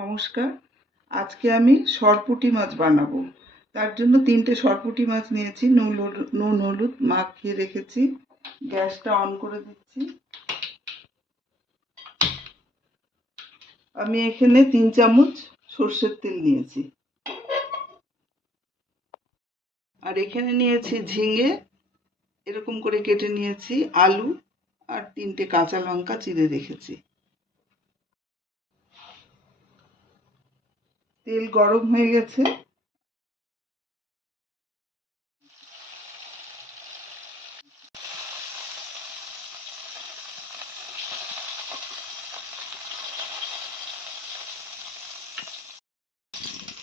নমস্কার। আজকে আমি সরপুঁটি মাছ বানাবো। তার জন্য 3টে সরপুঁটি মাছ নিয়েছি, নুন হলুদ মাখিয়ে রেখেছি। গ্যাসটা অন করে দিচ্ছি। আমি এখানে 3 চামচ সর্ষের তেল নিয়েছি, আর এখানে নিয়েছি ঝিঙে এরকম করে কেটে নিয়েছি, আলু আর 3টে কাঁচা লঙ্কা চিড়ে রেখেছি। তেল গরম হয়ে গেছে।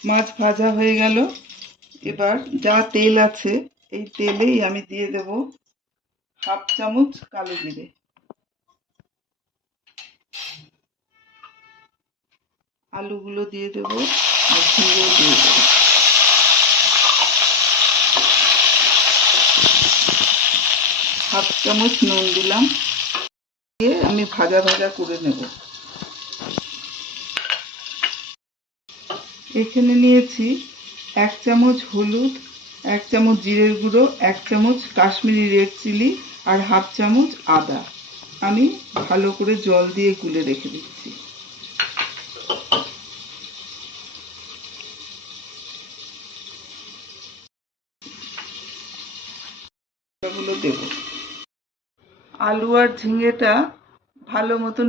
মাছ ভাজা হয়ে গেল। এবার যা তেল আছে এই তেলেই আমি দিয়ে দেব হাফ চামচ কালো জিরে, আলুগুলো দিয়ে দেব আর ঝিঙে দিয়ে দেব। হাফ চামচ নুন দিলাম, দিয়ে আমি ভাজা ভাজা করে নেব। এখানে নিয়েছি 1 চামচ হলুদ, 1 চামচ জিরের গুঁড়ো, 1 চামচ কাশ্মীরি রেড চিলি আর হাফ চামচ আদা। আমি ভালো করে জল দিয়ে গুলে রেখে দিচ্ছি। এগুলো দেব। আলু আর ঝিঙেটা ভালো মতন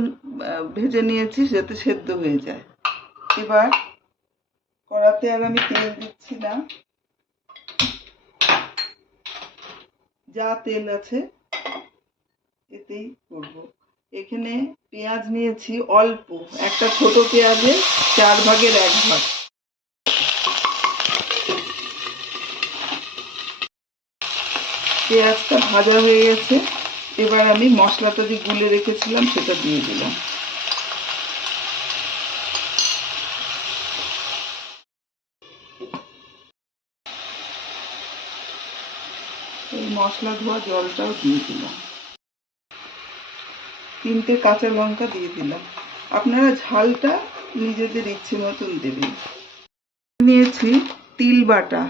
ভেজে নিয়েছি যাতে সেদ্ধ হয়ে যায়। এবার কড়াতে আর আমি তেল দিচ্ছি না, যা তেল আছে এতেই করব। এখানে পেঁয়াজ নিয়েছি অল্প, একটা ছোট পেঁয়াজের 4 ভাগের 1 ভাগ। পেঁয়াজটা ভাজা হয়ে গেছে। এবার আমি মশলাটা যে গুলে রেখেছিলাম সেটা দিয়ে দিলাম। এই মশলা ধোয়া জলটাও দিয়ে দিলাম। 3টে কাঁচা লঙ্কা দিয়ে দিলাম। আপনারা ঝালটা নিজেদের ইচ্ছে মতন দেবেন। নিয়েছি তিল বাটা,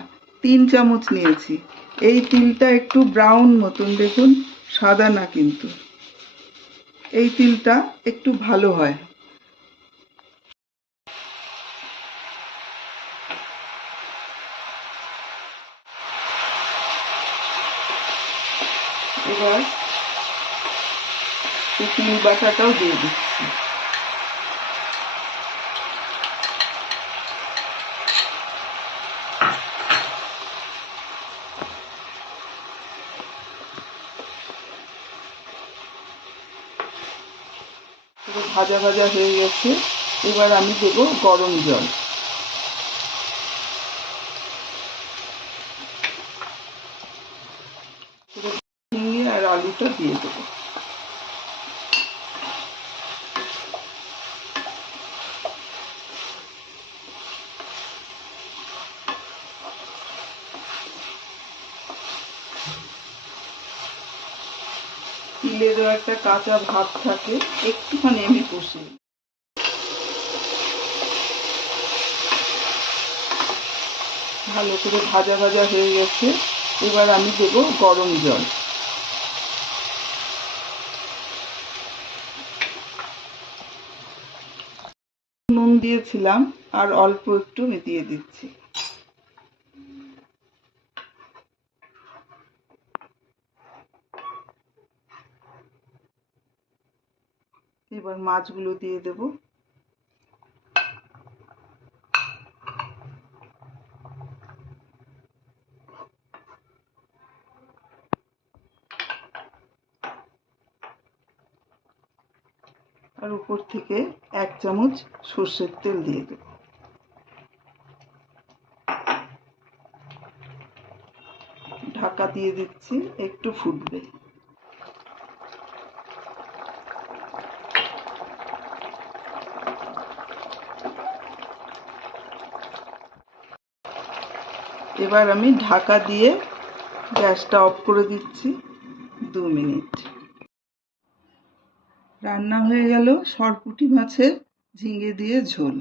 3 চামচ নিয়েছি। এই তিলটা একটু ব্রাউন মতন, দেখুন সাদা না কিন্তু। এই তিলটা একটু ভালো হয়। এবার এই তিল বাটাটাও দিয়ে দিচ্ছি। ভাজা ভাজা হয়ে গেছে। এবার আমি দেব গরম জল। ঝিঙে আর আলুটা দিয়ে দেবো। তিলেরও একটা কাঁচা ভাব থাকে, একটুখানি আমি কষি। ভালো করে ভাজা ভাজা হয়ে গেছে। এবার আমি দেব গরম জল। নুন দিয়েছিলাম আর অল্প একটু আমি দিয়ে দিচ্ছি। এবার মাছগুলো দিয়ে দেব। আর উপর থেকে 1 চামচ সর্ষের তেল দিয়ে দেব। ঢাকা দিয়ে দিচ্ছি, একটু ফুটবে। এবার আমি ঢাকা দিয়ে গ্যাসটা অফ করে দিচ্ছি 2 মিনিট। রান্না হয়ে গেল সরপুঁটি মাছের ঝিঙে দিয়ে ঝোল।